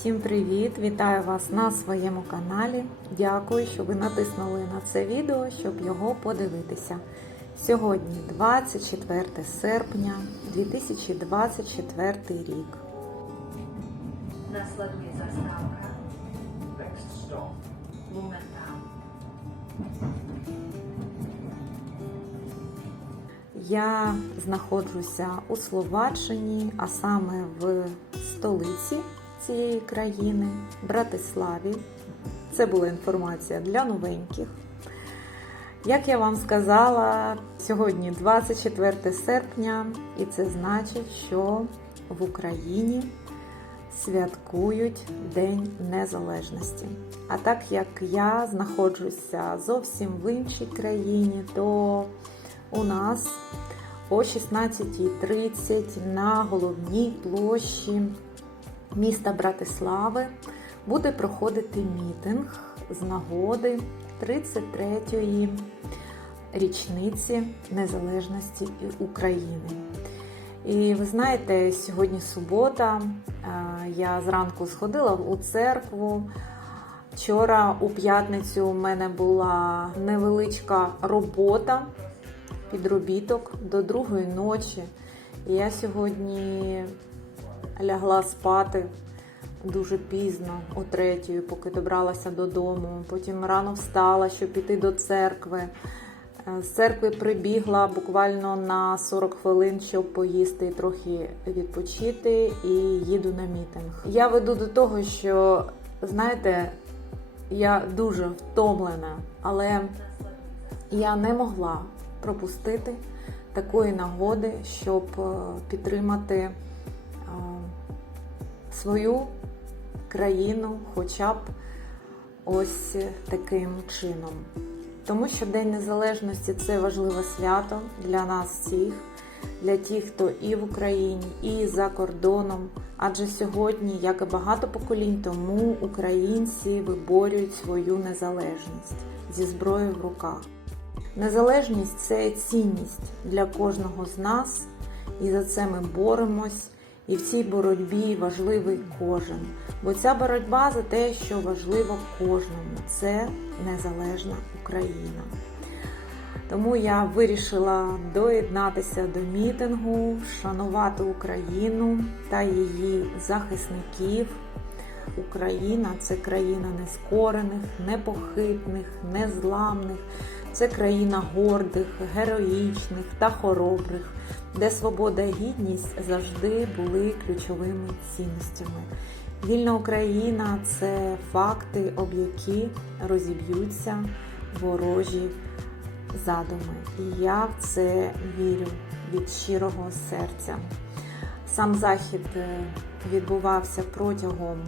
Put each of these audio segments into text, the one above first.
Всім привіт! Вітаю вас на своєму каналі. Дякую, що ви натиснули на це відео, щоб його подивитися. Сьогодні 24 серпня 2024 рік. Next stop, Я знаходжуся у Словаччині, а саме в столиці цієї країни, Братиславі. Це була інформація для новеньких. Як я вам сказала, сьогодні 24 серпня, і це значить, що в Україні святкують День Незалежності. А так як я знаходжуся зовсім в іншій країні, то у нас о 16.30 на головній площі міста Братислави буде проходити мітинг з нагоди 33-ї річниці незалежності України. І ви знаєте, сьогодні субота. е, Я зранку сходила у церкву. Вчора у п'ятницю у мене була невеличка робота, підробіток до другої ночі. І я сьогодні лягла спати дуже пізно, о третьої, поки добралася додому. Потім рано встала, щоб піти до церкви. Е, З церкви прибігла буквально на 40 хвилин, щоб поїсти і трохи відпочити, і їду на мітинг. Я веду до того, що знаєте, я дуже втомлена, але я не могла пропустити такої нагоди, щоб е, підтримати свою країну, хоча б ось таким чином. Тому що День Незалежності це важливе свято для нас всіх, для тих, хто і в Україні, і за кордоном. Адже сьогодні, як і багато поколінь тому, українці виборюють свою незалежність зі зброєю в руках. Незалежність це цінність для кожного з нас, і за це ми боремось. І в цій боротьбі важливий кожен. Бо ця боротьба за те, що важливо кожному, це незалежна Україна. Тому я вирішила доєднатися до мітингу, шанувати Україну та її захисників. Україна це країна нескорених, непохитних, незламних. Це країна гордих, героїчних та хоробрих, де свобода і гідність завжди були ключовими цінностями. Вільна Україна це факти, об які розіб'ються ворожі задуми. І я в це вірю від щирого серця. Сам захід е, відбувався протягом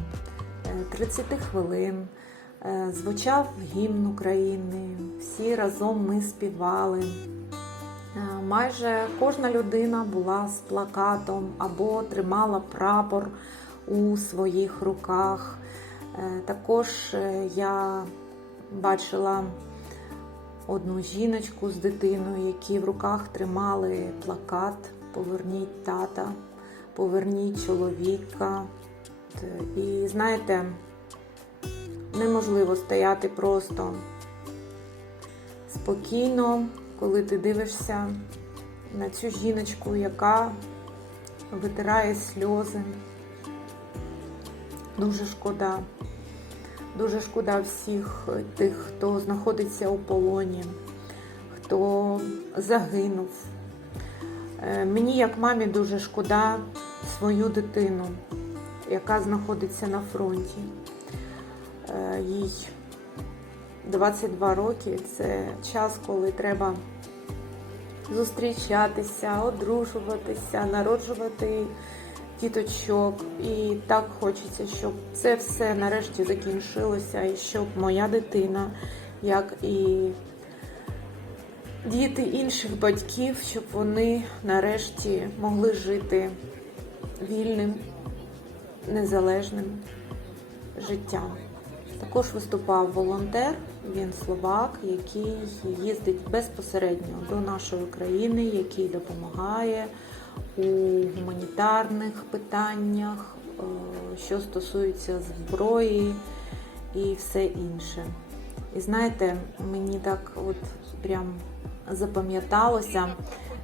е, 30 хвилин. Е, Звучав гімн України, всі разом ми співали. Е, Майже кожна людина була з плакатом або тримала прапор у своїх руках. Е, Також я бачила одну жіночку з дитиною, які в руках тримали плакат Поверніть тата, поверніть чоловіка. І знаєте, неможливо стояти просто спокійно, коли ти дивишся на цю жіночку, яка витирає сльози. Дуже шкода. Дуже шкода всіх тих, хто знаходиться у полоні, хто загинув. Е, Мені, як мамі, дуже шкода свою дитину, яка знаходиться на фронті. Е, Їй 22 роки це час, коли треба зустрічатися, одружуватися, народжувати діточок. І так хочеться, щоб це все нарешті закінчилося, і щоб моя дитина, як і діти інших батьків, щоб вони нарешті могли жити вільним, незалежним життям. Також виступав волонтер, він словак, який їздить безпосередньо до нашої країни, який допомагає у гуманітарних питаннях, е, що стосується зброї і все інше. І знаєте, мені так от прям запам'яталося,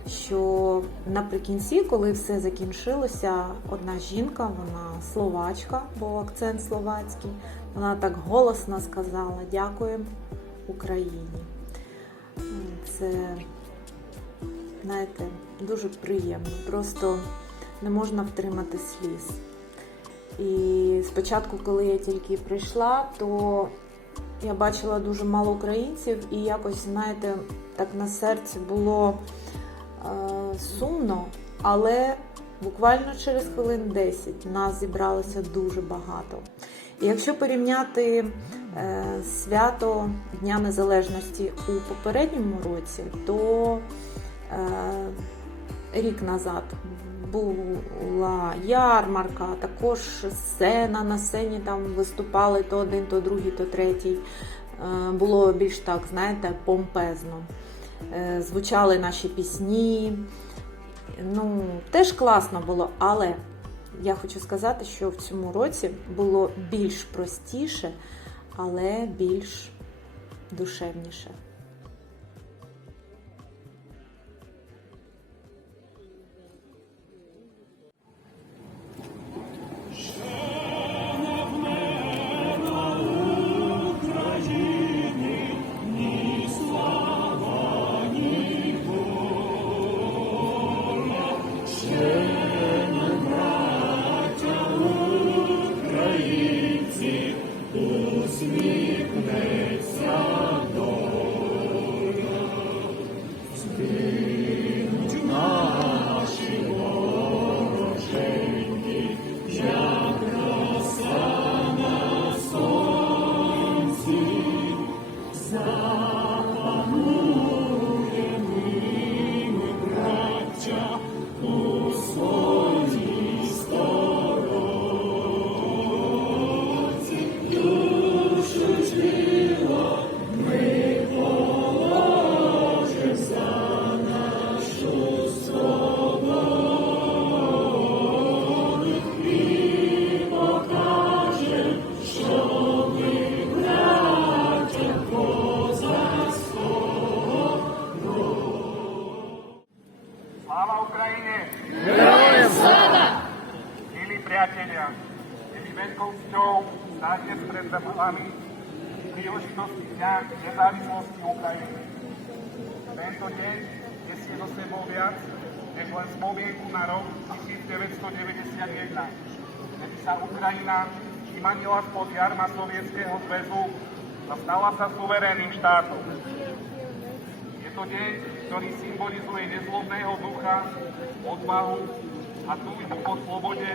що наприкінці, коли все закінчилося, одна жінка, вона словачка, був акцент словацький, вона так голосно сказала Дякуємо Україні. Це, знаєте, дуже приємно. Просто не можна втримати сліз. І спочатку, коли я тільки прийшла, то я бачила дуже мало українців, і якось, знаєте, так на серці було е, сумно, але буквально через хвилин 10 нас зібралося дуже багато. Якщо порівняти е, свято Дня Незалежності у попередньому році, то е, рік назад була ярмарка, також сцена на сцені там виступали то один, то другий, то третій. Е, Було більш так, знаєте, помпезно. Звучали наші пісні. Ну, теж класно було, але я хочу сказати, що в цьому році було більш простіше, але більш душевніше. Priatelia, je mi veľkou cťou stáť dnes pred vami príležitosti Dňa nezávislosti Ukrajiny. Tento deň nesie do sebou viac než len spomienku na rok 1991, kedy sa Ukrajina vymanila spod jarma Sovietskeho zväzu a stala sa suverénnym štátom. Je to deň, ktorý symbolizuje nezlobného ducha, odvahu a túžbu po slobode,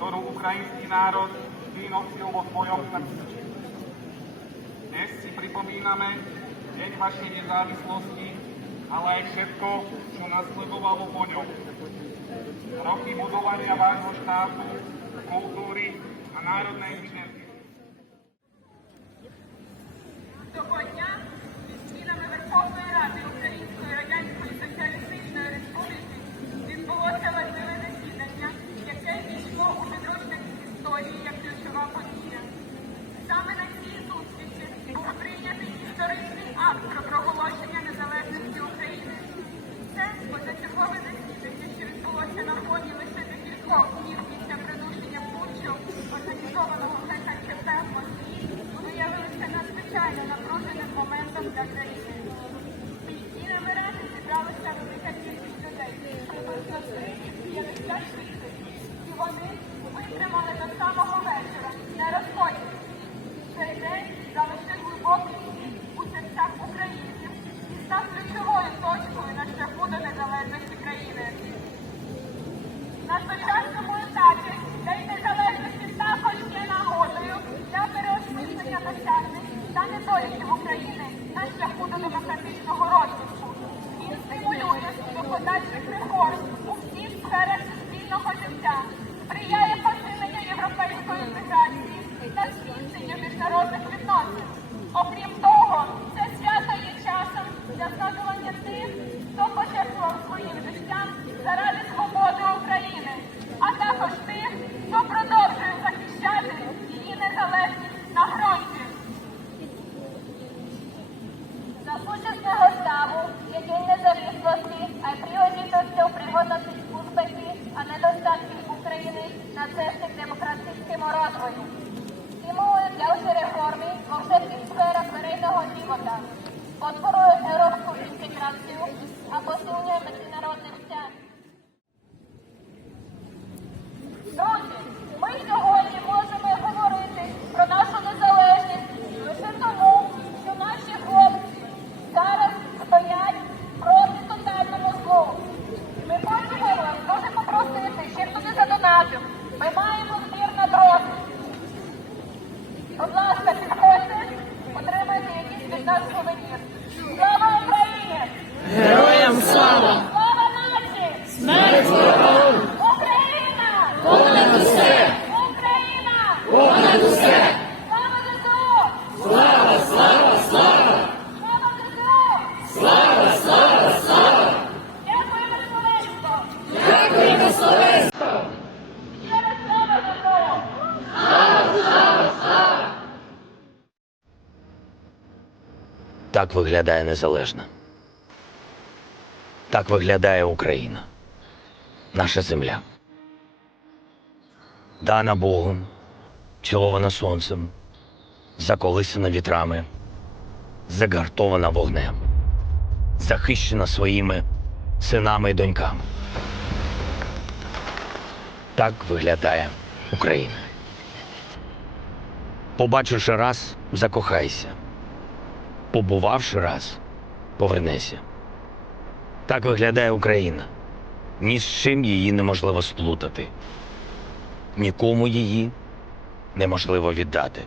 ktorú ukrajinský národ vždy nosil vo svojom srdci. Dnes si pripomíname deň vašej nezávislosti, ale aj všetko, čo nasledovalo po ňom. Roky budovania vášho štátu, kultúry a národnej identity. Цього дня під стінами Верховної Estamos Будь ласка, підходьте, отримайте якийсь від нас сувенір. Так виглядає незалежна. Так виглядає Україна. Наша земля. Дана Богом, цілована сонцем, заколисана вітрами, загартована вогнем, захищена своїми синами й доньками. Так виглядає Україна. Побачивши раз, закохайся побувавши раз, повернеся, Так виглядає Україна. Ні з чим її неможливо сплутати. Нікому її неможливо віддати.